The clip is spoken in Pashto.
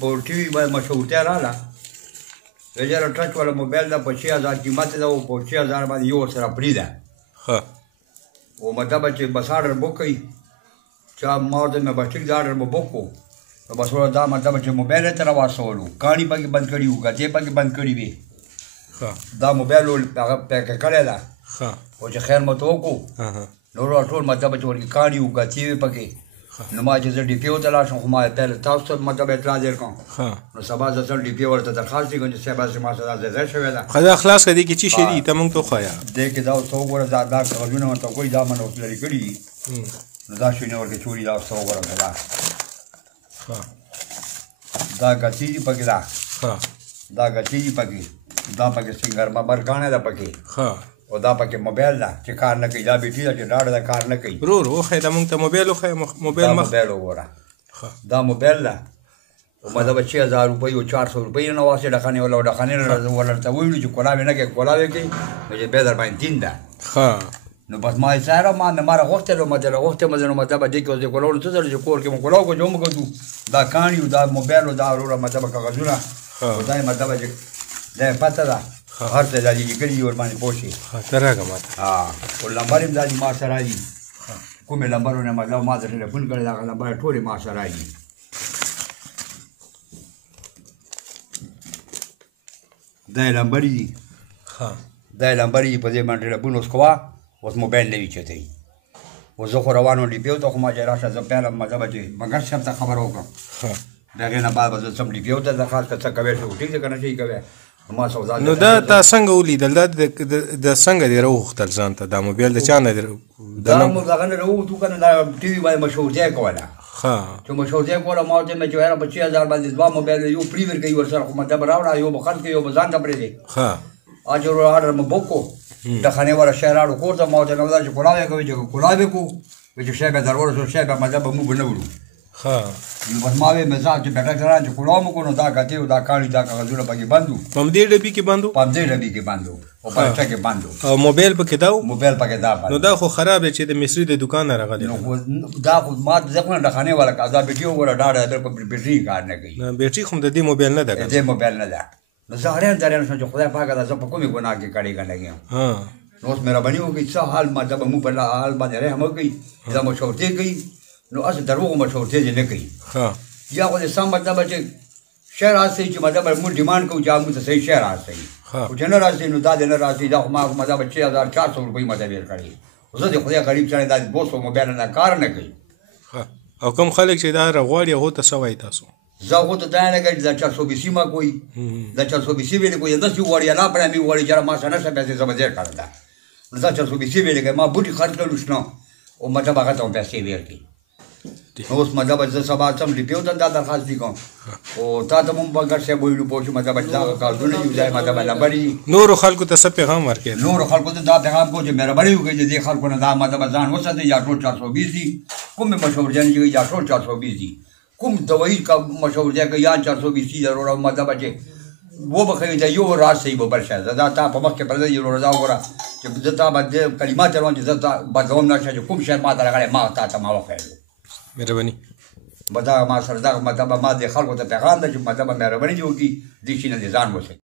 په ټي وي باندې مشهورتیا راغله ویل یاره ټچ والا موبایل ده په 6000 قیمت ده او په 6000 باندې یو ورسره فري ده او مطلب چې بس آرډر بک کړئ چا ما ورته مې بس ټیک د آرډر به بک کړو نو بس ورته دا مطلب چې موبایل یې ته راواستولو کاڼي پکې بند کړي وو ګتې پکې بند کړي وې دا موبایل هغه پیکه کړی ده او چې خیر مو ته وکړو نور ټول مطلب چې ورکې کاڼي وو ګتې وې پکې نو ما چې زه ډي پي او ته لاړ شم خو ما پهله تاسو ته مطلب اطلاع درکړم نو سبا زه ځم ډي پي ورته درخواست لیکم چې صاحب هسې ما سره دا ځای شوی ده ښه دا خلاص کړه دې کې څه شی دي ته موږ ته وښایه دې کې دا ورته وګوره دا کاغذونه ورته وګورئ دا من ورته لرې کړي دي نو دا شیونه ورکې چوري دا ورته وګوره دا ګتې دي پکې دا ګتې دي پکې دا پکې سنګر ببر کاڼی ده پکې او دا پکې موبایل ده چې کار نه کوي دا بیټري ده چې ډاډه ده کار نه کوي ورور وښیه دا موږ ته موبایل وښیه موبایل مخ موبایل وګوره دا موبایل ده او مطلب 6000 روپۍ او 400 روپۍ نه واسطه ډخانې ولا ډخانې ورته ویلو چې کولاوې نه کوي کولاوې کوي نو چې بیا در باندې دین ده نو بس ما یې ساره ما مې ماره غوښتلو ما دله غوښتې مزه نو مطلب دې کې اوس د کولاو څه چې کور کې مو کولاو کو جو مو کوو دا کاڼي دا موبایل دا وروره مطلب کاغذونه او دا مطلب چې دا پته ده هر څه دا لیکلي ور باندې پوه شي ته راکړه ماته او لمبر یې دا ما سره دي کومې لمبرونه مطلب ما ته ټلیفون کړی دا لمبر ټولې ما سره دي دا یې لمبر دي دا یې لمبر دي په دې باندې ټلیفون اوس کوه اوس موبایل نه وي چتوي اوس زه خو روان وم ډي پي او ته خو ما چې راشه زه پیاله مطلب چې مګر صاحب ته خبره وکړم د هغې نه بعد به زه ځم ډي پي او ته درخواست که څه کوی شو ټیک دی که نه شي کوی نو دا تا څنګه ولیدل دا د څنګه دې راوغوښتل ځان ته دا موبایل د چا نه دا موږ هغه نه راووتو که نه دا ټي وي باندې مشهورتیا یې کوله چې مشهورتیا کوله ما ورته مې چې یاره په 6000 باندې دوه موبایل یو فري ورکوي ورسره خو مطلب راوړه یو به خرڅ کوي یو به ځان ته پرېږدي چې آرډر مې بک کړو ډخانې والا شی راوړو کور ته ما ورته نه دا چې کولاوې کوي چې کولاوې کوو چې شی به در ورسو شی به مطلب به موږ به نه وړو نو بس ما وې مې ځان چې بیټک سره چې کولاو مو کو نو دا ګتې او دا کاڼي دا کاغذونه پکې بند وو په همدې ډبي کې بند وو په همدې ډبي کې بند وو او په ټکه کې بند وو او موبایل پکې دا وو موبایل پکې دا بند نو دا خو خراب دی چې د مصري د دکان نه راغلی نو دا خو ما زه خو نه ډخانې والا دا بیټري وګوره ډاډه در په بیټري کار نه کوي بیټري خو د دې موبایل نه ده د دې موبایل نه ده نو زه حیران شوم چې خدای پاک دا زه په کومې ګناه کې کړې لګیم نو اوس مهرباني وکړئ څه حال مطلب موږ په حال باندې رحم وکړئ دا مشورتې کوي نو هسې دروغو مشورتې دې نه کوي یا خو دې سم مطلب چې شی راسئ چې مطلب موږ ډیمانډ کوو چې موږ ته صحیح شی راسئ خو چې نه راسئ نو دا دې نه راسئ دا خو ما مطلب 6400 روپۍ ماته بېر کړي زه د خدای غریب سړی دا 200 موبایل نه کار نه کوي او کوم خلک چې دا راغواړي هغو ته څه وایي تاسو زه هغو ته دا نه کوي دا 420 ما کوي دا 420 ویلې کوي داسې وغواړي الله پرې مې وغواړي چې ما سره نشته پیسې زه به ډېر کړم دا نو دا 420 ویلې کوي ما بوټي خرڅ کړلو شنو او مطلب هغه ته پیسې ورکړي نو اوس مطلب زه سبا ځم ډي پي او ته دا درخواست لیکم او تا ته هم بګر صاحب ویلو پوه شو مطلب دا کارونه یو ځای مطلب لمبر دي نورو خلکو ته څه پیغام ورکړې نورو خلکو ته دا پیغام کوم چې مهرباني وکړئ چې دې خلکو نه دا مطلب ځان وساتئ یا ټول 420 دي کوم مشهور جن چې یا ټول 420 دي کوم دوایي کا مشهور ځای کې یا 420 دي ضرور مطلب چې و به کوي دا یو راز صحیح به بل شي دا تا په مخ کې پردې یو راز وګوره چې زه تا باندې کلمات روان چې زه تا بدلوم نشه چې کوم شی ما ته راغلی ما تا ته ما وښیلو مهرباني دا ما سره دا مطلب ما دې خلکو ته پیغام ده چې مطلب مهرباني دې وکړي دې شي نه دې ځان وساتي